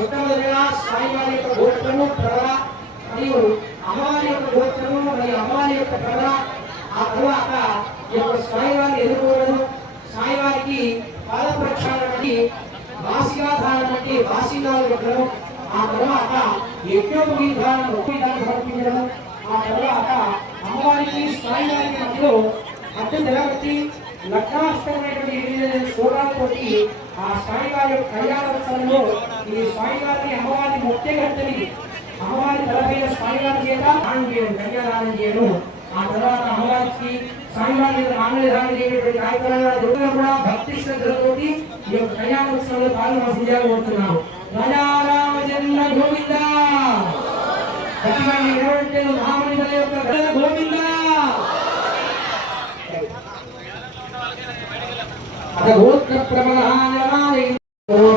మొట్టమొదటిగా స్వామివారి యొక్క గోత్రము ప్రవర మరియు అమ్మవారి యొక్క గోత్రము మరియు అమ్మవారి యొక్క ప్రవర. ఆ తర్వాత ఈ యొక్క స్వామివారిని ఎదుర్కోవడం, స్వామివారికి పాద ప్రక్షాళన బట్టి వాసిగాధారణ బట్టి వాసిగాలు పెట్టడం, ఆ తర్వాత యజ్ఞోపవీధానం ఉపవీధానం సమర్పించడం, ఆ తర్వాత అమ్మవారికి స్వామివారికి మధ్యలో అడ్డు నిలబెట్టి లగ్నాష్టమైనటువంటి శ్లోకాలతోటి ఆ స్వామివారి యొక్క కళ్యాణోత్సవంలో ఈ స్వామివారిని అమ్మవారిని ముఖ్య గంటని అమ్మవారి తలపైన స్వామివారి చేత కన్యాదానం చేయను. ఆ తర్వాత అమ్మవారికి స్వామివారి మాంగళ్యదానం చేయటువంటి కార్యక్రమాలు కూడా భక్తి శ్రద్ధలతోటి ఈ యొక్క కళ్యాణోత్సవంలో పాల్గొనాల్సిందిగా కోరుతున్నాము. రాజారామచంద్ర గోవింద మహామణి యొక్క గోవింద. గోత్ర ప్రబలాయ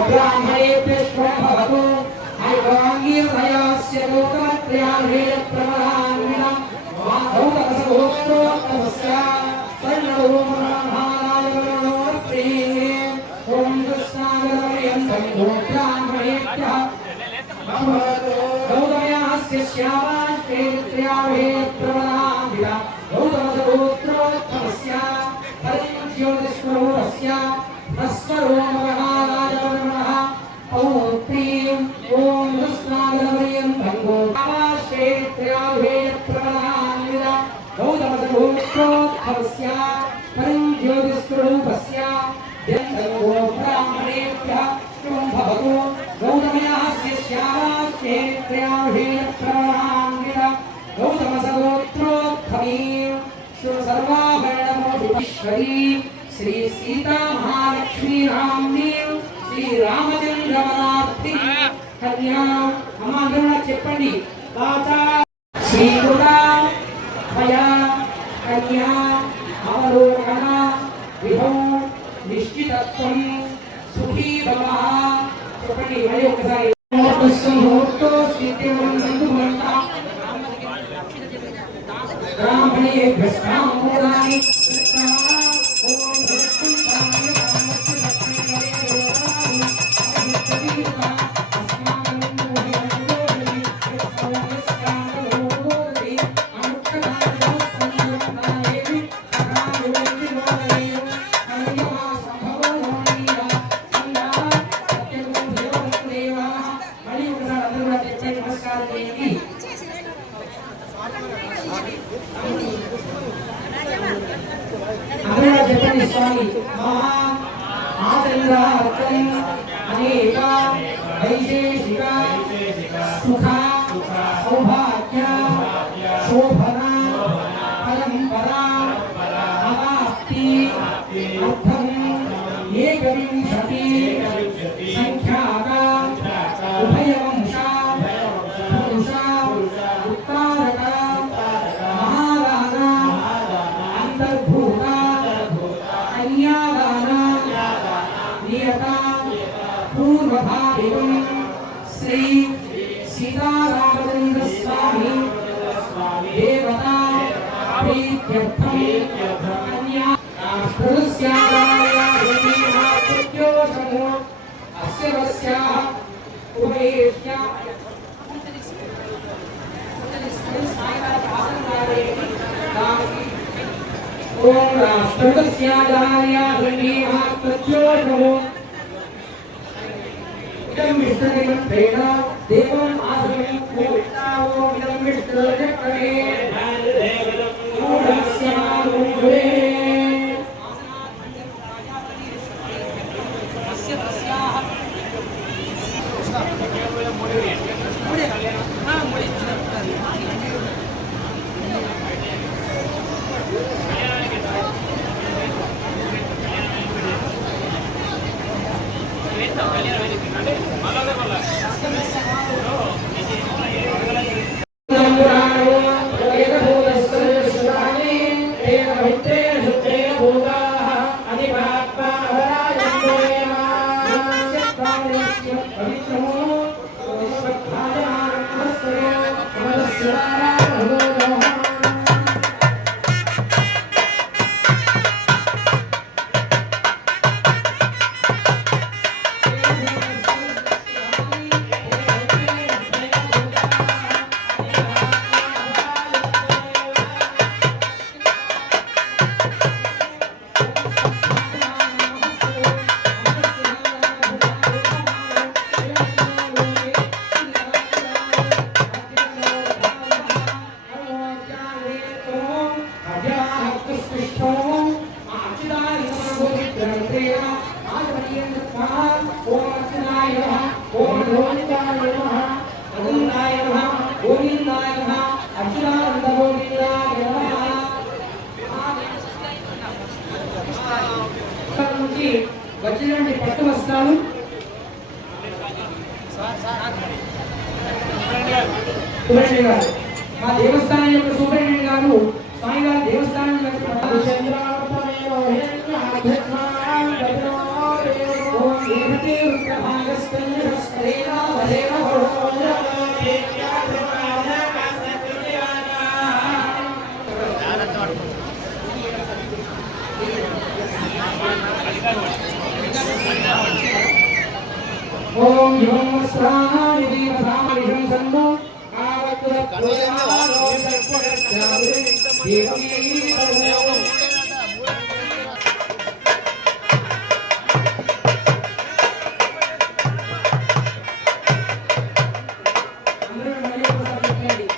బ్రాహ్మణేభ్యశ్వం భవతు ఐవాంగీర్భయాస్య లోకత్రయాభేయ ప్రబలాన్విన మాధవసగోత్రోత్తమస్య సర్వోమరామాయ వరణోర్తే ఓం కృష్ణాగరమయంతం బ్రాహ్మణేభ్యః గౌతమయాస్య శ్యామాశ్రేత్రయాభేయ ప్రబలాన్విన గౌతమసగోత్రోత్తమస్య జ్యోతిష్మోరస్య తస్వరోమరాయ వరణః ఔత్రీం ఓం కృష్ణాగరమయంతం గోతమశ్రేత్రయాభేయ ప్రబలాన్విన గౌతమసగోత్రోత్తమస్య పరం జ్యోతిష్మోరస్య బ్రాహ్మణేభ్యః భవతు గౌతమయాస్య శ్యామాశ్రేత్రయాభేయ ప్రబలాన్విన గౌతమసగోత్రోత్తమీం సర్వాభరణమోదీశ్వరీ శ్రీ సీతా మహాలక్ష్మీ రామ్ని శ్రీ రామచంద్ర వనార్థి కన్యా. అమ్మ అందరూ చెప్పండి. శ్రీకృత భయా కన్యా అవలోకన విభో నిశ్చితత్వం సుఖీ భవ. చెప్పండి మళ్ళీ ఒకసారి. బ్రాహ్మణే భ్రష్టామూలాని స్వామి మహా ఆచంద్రార్థం అనేక వైశేషిక సుఖ సౌభాగ్య శోభన పరంపరా అవాప్తి అర్థం ఏకవింశతి సంఖ్యాక ఉభయవంశ పురుష ఉత్తారక మహారాణ అంతర్భూత పూర్వభావికం శ్రీ సీతారామచంద్ర స్వామి దేవతా ప్రీత్యర్థం కన్యా అస్య వస్యాః ఉభయేష్యా ఓం రాష్ట్రస్యాదార్యాధన్యమాత్మజ్యోతమో ఇదం విష్ణునిమత్రేణ దేవం ఆధునిం పూర్ణావో ఇదం విష్ణుర్చక్రే మూఢస్యానుజురే అచ్యుతానంద గోవిందాయ నమః. నుంచి వచ్చినటువంటి పట్టు వస్త్రాలు సుబ్రహ్మణ్య గారు, మా దేవస్థానం యొక్క సుబ్రహ్మణ్య గారు స్వామి గారి దేవస్థానం ఓం యోం వస్త్రాణి దేవతామిషం సన్నో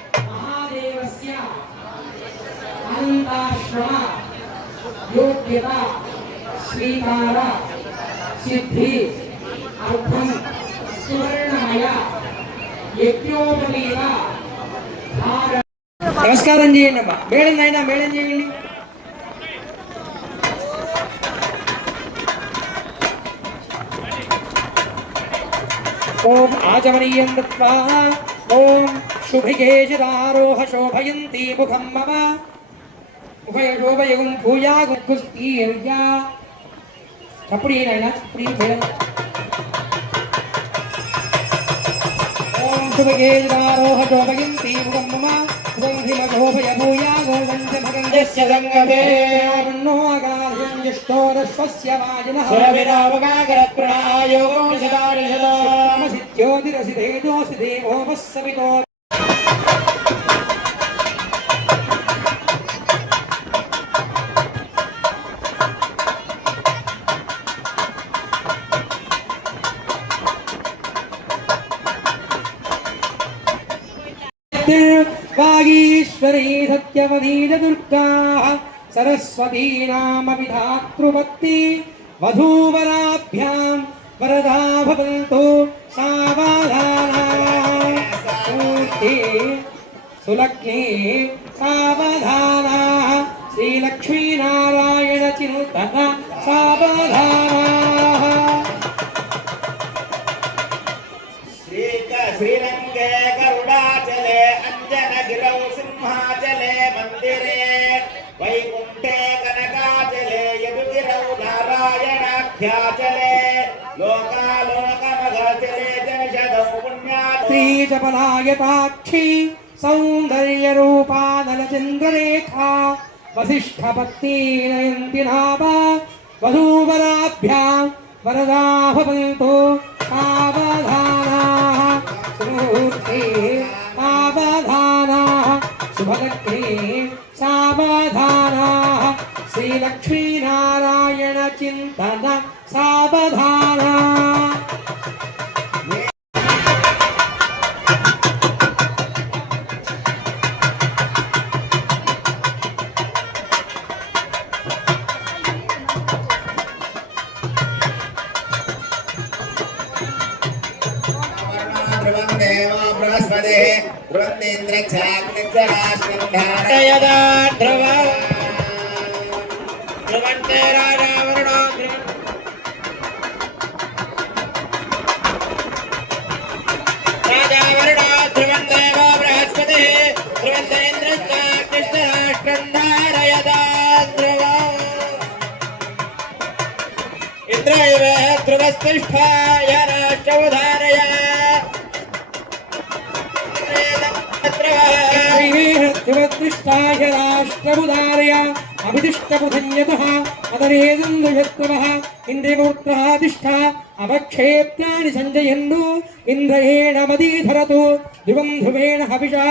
మహాదేవస్య అనంతాశ్రమ యోగ్యత శ్రీకార సిద్ధి అర్థం సువర్ణమయ యజ్ఞోపవీత. నమస్కారం చేయండి అమ్మా. మేడం అయినా మేడం చేయండి. ఓం ఆచమనీయం దత్వా ఓం శుభికేశిదారోహ శోభయంతి ముఖం మమ ఉభయ శోభయగుం భూయాగుం కుస్తీర్యా. చప్పుడు ఏనైనా చప్పుడు మేడం. ఓం శుభకేశిదారోహ శోభయంతి ముఖం మమ శోభయ భూయా గోల్వంచ భగంజస్య సంగమే వన్నో అగాధం జ్యేష్ఠోరశ్వస్య వాజినః సవిరావగాగరత్ప్రణాయోగం శతారిషదో సిద్ధ్యోతిరసిధేజోసి దేవో వస్సవితో. వాగీశ్వరీ సత్యవతీ దుర్గా సరస్వతీ నామపి ధాతృపత్తి వధూవరాభ్యాం వరదా భవంతు సావధానా. సులగ్నే సావధానా శ్రీలక్ష్మీనారాయణ చింతన సావధానా. శ్రీరంగే గరుడాచలే అంజనగిరౌ సింహాచలే మందిరే వైకుంఠే కనకాచలే యదుగిరౌ నారాయణాఖ్యాచలే లోకాలోకమగచలే జనిషదౌ పుణ్యాచలే శ్రీజపనాయతాక్షి సౌందర్యరూపానలచంద్రరేఖా వసిష్ఠపత్నీ నయంతి నామ వధూవరాభ్యాం వరదా భవంతు సావధానాః సుమూర్తే సావధానాః శుభలగ్నే సావధానాః శ్రీలక్ష్మీనారాయణ చింతన సావధానాః. బృహస్పతి బృహందేంద్రచాగ్నిచరాశ్రంధారయదా ధ్రువ ధ్రువంతే రాజావరుణో రాజావరుణో ధ్రువందేవో బృహస్పతి ధ్రువందేంద్రచాగ్నిచరాశ్రంధారయదా ధ్రువ ఇంద్రైవ ధ్రువస్తిష్ఠాయ రాష్ట్రముధారయ ధ్రువదృష్టాయ రాష్ట్రముదారయ అభిదిష్టబుధన్యతః అదరేదందుషత్వః ఇంద్రియమూర్త్రాదిష్ట అవక్షేప్యాని సంజయన్ను ఇంద్రయేణ మదీధరతు ధ్రువం ధ్రువేణ హవిషా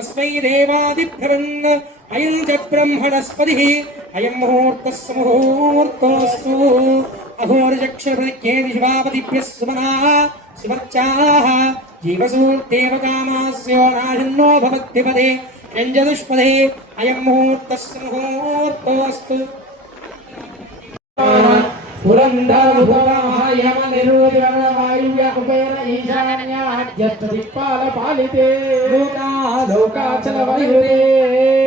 అస్మై దేవాదిభ్రవన్ అయం చ బ్రహ్మణస్పతిః అయం ముహూర్తస్సు ముహూర్తోస్తు అఘోరచక్షుర్ప్రతిజ్ఞే శివాపతిభ్యः సుమనాః సుమర్చాః జీవసూర్దేవకామాస్యో నాశన్నో భవద్ధిపదే యంజదుష్పదే అయం ముహూర్తస్సు ముహూర్తోస్తు. పురంధరముఖవాహయమ నిరోధన వాయువ్య కుబేర ఈశాన్యాద్యష్టదిక్పాలపాలితే లోకాచలవయుతే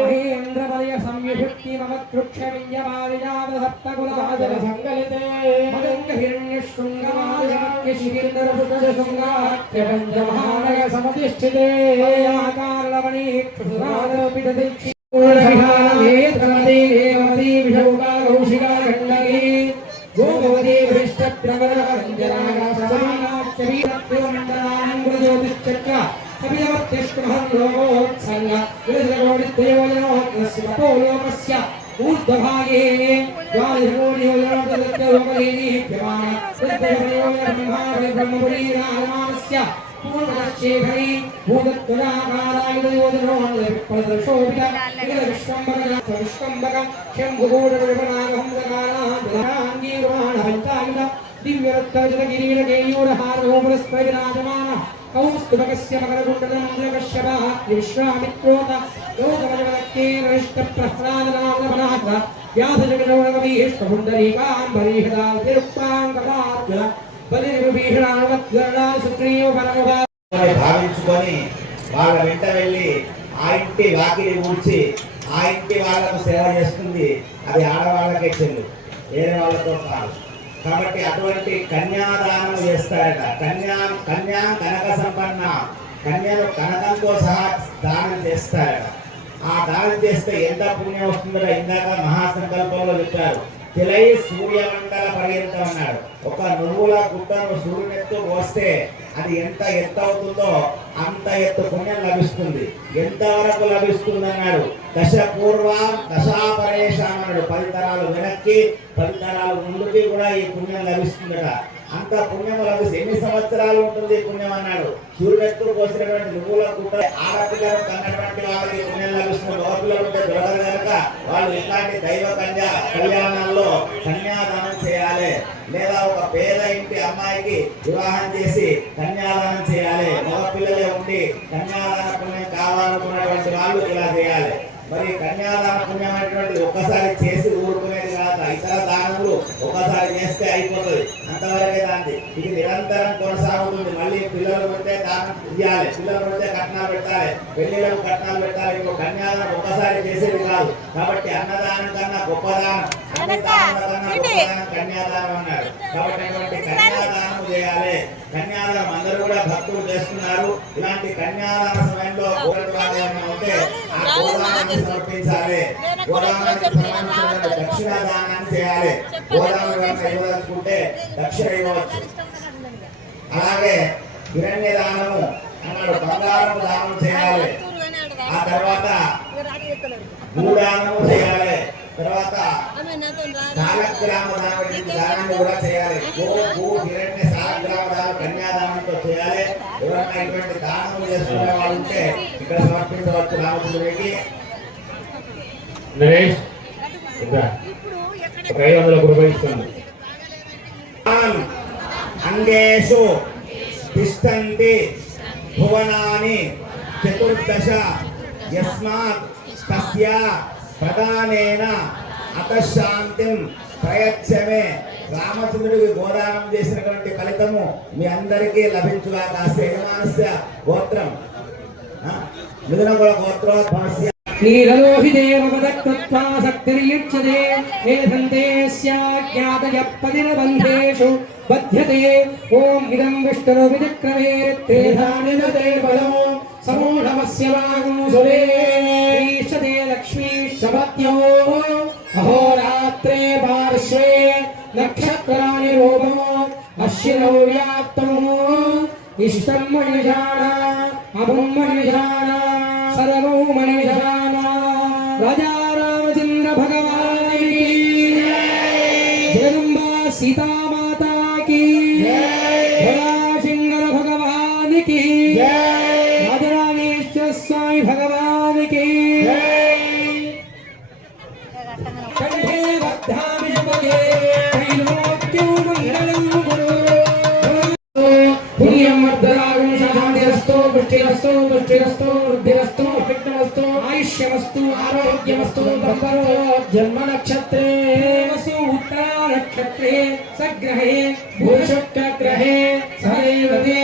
మహేంద్రవలయ సంయుక్తి మమత్వృక్ష విద్యమాలిజాతసప్తకులాజల సంగలితే మదంగ హిరణ్యశృంగమాలిజాత్య శృంగాఖ్యపంచమహానగ సమతిష్ఠితే కారణమణి క్షురాదపితదీక్షి గోమవతి భ్రష్టప్రవరంజనాచక్ర కపిలవత్యష్కమహోత్సంగ విరజగోడిత్రయోజనోస్య ఊర్ధ్వభాగే బ్రహ్మపురీరామానస్య పూర్ణశేఖరీ భూతత్వరాకారాయుధోదనోషోభిత శంభుగూఢ దివ్యరత్నగిరీరకేయూరహారోపురస్పైరాజమాన కౌస్తుభకస్య మకరకుండలమండలకశ్యప విశ్వామిత్రోత లోకమజవక్తేరయిష్టప్రహ్లాదనామనాథ వ్యాధజగడవీష్పుండరీకాంబరీషదాల్తిరుక్తాంగదార్జున బలిర్విభీషణానువద్గరణా సుగ్రీవ పరమభా భావించుకొని వాళ్ళ వెంట వెళ్ళి ఆ ఇంటి వాకిలి ఊడ్చి ఆ ఇంటి వాళ్ళకు సేవ చేస్తుంది. అది ఆడవాళ్ళకే చెల్లు, వేరే వాళ్ళతో కాదు. కాబట్టి అటువంటి కన్యాదానం చేస్తారట. కన్యా కనక సంపన్న, కన్యను కనకంతో సహా దానం చేస్తారట. ఆ దానం చేస్తే ఎంత పుణ్యం వస్తుందో ఇందాక మహాసంకల్పంలో చెప్పారు. తిలై సూర్యమండల పర్యంతం అన్నాడు. ఒక నువ్వుల గుట్టను సూర్యునెత్తు పోస్తే అది ఎంత ఎత్తు అవుతుందో అంత ఎత్తు పుణ్యం లభిస్తుంది. ఎంతవరకు లభిస్తుంది అన్నాడు. దశ పూర్వ దశాపరేషం అన్నాడు. 10 తరాలు వెనక్కి 10 తరాలు ముందుకి కూడా ఈ పుణ్యం లభిస్తుందట. అంత పుణ్యం లభిస్తే ఎన్ని సంవత్సరాలు ఉంటుంది పుణ్యం అన్నాడు. సూర్యునెత్తు పోసినటువంటి నువ్వుల గుట్ట ఆడపిల్లలు కన్నటువంటి వాళ్ళకి పుణ్యం లభిస్తుంది. మగపిల్లలు ఉంటే దొరకదు కనుక వాళ్ళు ఇట్లాంటి దైవ కళ్యాణాల్లో కన్యాదానం చేయాలి. లేదా ఒక పేద ఇంటి అమ్మాయికి వివాహం చేసి కన్యాదానం చేయాలి. మగ పిల్లలే ఉండి కన్యాదాన పుణ్యం కావాలనుకున్నటువంటి వాళ్ళు ఇలా చేయాలి. మరి కన్యాదాన పుణ్యం అనేటువంటిది ఒక్కసారి చేసి ఊరుకునేది కాదు. ఇతర దానములు ఒక్కసారి చేస్తే అయిపోతుంది, అంతవరకే దాన్ని. ఇది నిరంతరం కొనసాగుతుంది. మళ్ళీ పిల్లలు పెడితే దానం ఇవ్వాలి, పిల్లలు పెడితే కట్నాలు పెట్టాలి, పెళ్లిళ్ళకు కట్నాలు పెట్టాలి. ఇంకో కన్యాదానం ఒక్కసారి చేసేది కాదు. కాబట్టి అన్నదానం కన్నా గొప్పదానం, కన్యాదానం అన్నాడు. కాబట్టి అటువంటి కన్యాదానం చేయాలి. కన్యాదానం అందరూ కూడా భక్తులు చేస్తున్నారు. ఇలాంటి కన్యాదాన సమయంలో ఉంటే ఆ గోదానాన్ని సమర్పించాలి. గోదానానికి సంబంధించిన దక్షిణ దానాన్ని చేయాలి. గోదానం ఇవ్వదలుచుకుంటే దక్షిణ ఇవ్వవచ్చు. అలాగే హిరణ్య దానము అన్నాడు. బంగారం దానం చేయాలి. ఆ తర్వాత భూదానము చేయాలి. తర్వాత సాలగ్రామ దానాన్ని కూడా చేయాలి. భూ హిరణ్య సాలగ్రామ దానం కన్యాదానంతో చేయాలి. ఎవరైనా ఇటువంటి దానము చేసుకునే వాళ్ళు ఉంటే ఇక్కడ సమర్పించవచ్చు రామచంద్రుడికి. నరేష్ 500 రూపాయలు ఇస్తాను. అంగేషు తిష్టంతి భువనాని చతుర్దశ యస్మాత్ తస్య ప్రధానేన అతశాంతిం ప్రయచ్చమే. రామచంద్రుడికి గోదానం చేసినటువంటి ఫలితము మీ అందరికీ లభించుగాక. శ్రీమానస్య గోత్రం మిథునకుల గోత్రోద్భవస్య नीरलोहिदेवपदक्तत्वासक्तिर्युच्यते एधन्ते स्याज्ञातयपदिरबन्धेषु बध्यते ॐ इदं विष्णुर्विचक्रमे त्रेधानिदते बलो समूढमस्य वागुंसुरे ईशते लक्ष्मीश्चपत्यो अहोरात्रे पार्श्वे नक्षत्राणि रूपमो अश्विनौ व्याप्तमो इष्टं मणिषाणा अभुं मणिषाणा सर्वौ मणिषाणा राजा रामचंद्र भगवान की जगदम्बा सीता माता की भोला शंकर भगवान की राजराजेश्वर स्वामी भगवान की कंठे बद्धामि शुभगे त्रैलोक्यो मंगलम गुरु पुण्यम वर्धनागुं शान्तिरस्तु पुष्टिरस्तु पुष्टिरस्तु वृद्धिरस्तु विघ्नमस्तु आयुष्यमस्तु आरोग्यमस्तु ब्रह्मणो जन्म नक्षत्रे उत्तरा नक्षत्रे सग्रहे भूशुक्र ग्रहे सहदेवते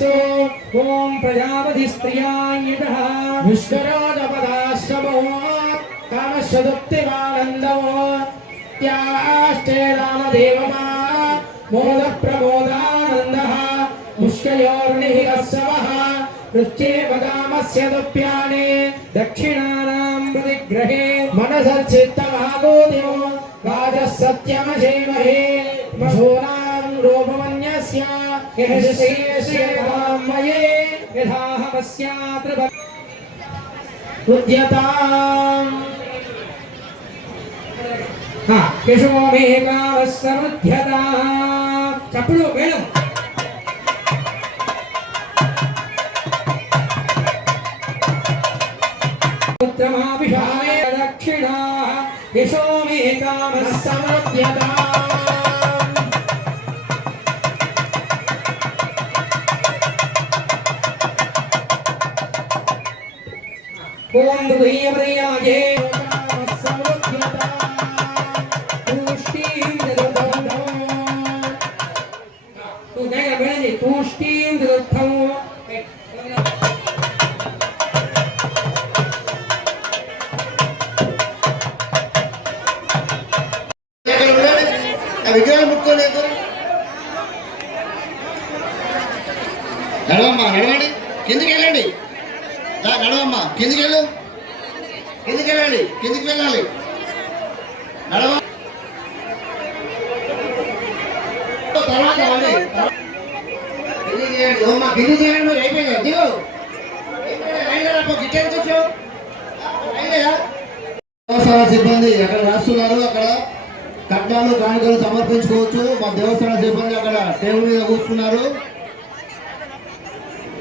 प्रजापतिस्तु ఓం ప్రజాపతి స్త్రియాయుధః विश्वराजपदाश्रमो कामशदुक्तिमानन्दो त्याष्टे रामदेवमा मोदप्रमोदानन्दः मुष्कयोर्निः कस्सवः नृत्येवदामस्य दुप्यानि దక్షిణానాం ప్రతిగ్రహే मनसच्चित्तमहाबोधियो राजः सत्यमशेमहे मशूनां रूपमन्यस्य यशस्येषेवामये యథాహ పశ్యాత్ర उद्यताम् యశోమేకావస్సముధ్యత చప్పుడు మేడం ఉత్తమాభిషామే దక్షిణా యశోమేకావస్స समुद्यताम् ఓం దుయ్యప్రియాయే समुद्यताम् తూష్టీం జగద్ధం తూ గైన మేడం తూష్టీం జగద్ధం విగ్రహం ముట్టుకోలేదు నడవమ్మా నడవండి కిందికి వెళ్ళండి నడవమ్మా కిందికి వెళ్ళు కిందికి వెళ్ళండి కిందికి వెళ్ళాలి నడవ తర్వాత రండి. కిందికి చేయండి ఓమ్మా కిందికి చేయండి మీరు అయిపోయింది దిగు గిట్టేందుకు వచ్చావు దేవస్థాన సిబ్బంది అక్కడ రాస్తున్నారు అక్కడ కట్నాలు కానుకలు సమర్పించుకోవచ్చు మా దేవస్థాన సిబ్బంది అక్కడ టేబుల్ మీద కూర్చున్నారు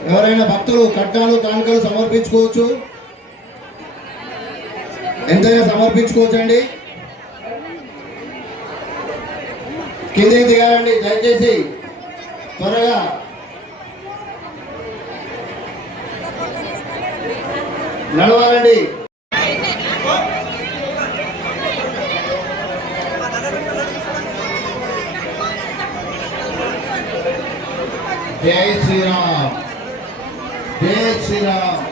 ఎవరైనా భక్తులు కట్నాలు కానుకలు సమర్పించుకోవచ్చు ఎంతైనా సమర్పించుకోవచ్చు అండి కిందికి దిగారండి దయచేసి త్వరగా నడవాలండి జై శ్రీరామ్ జై శ్రీరామ్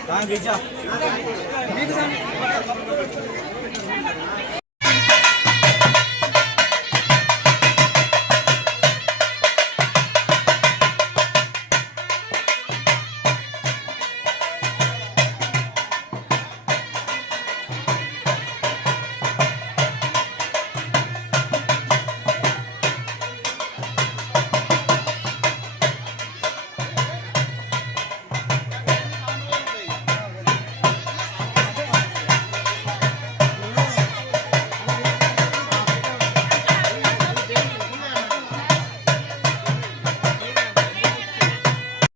हाँ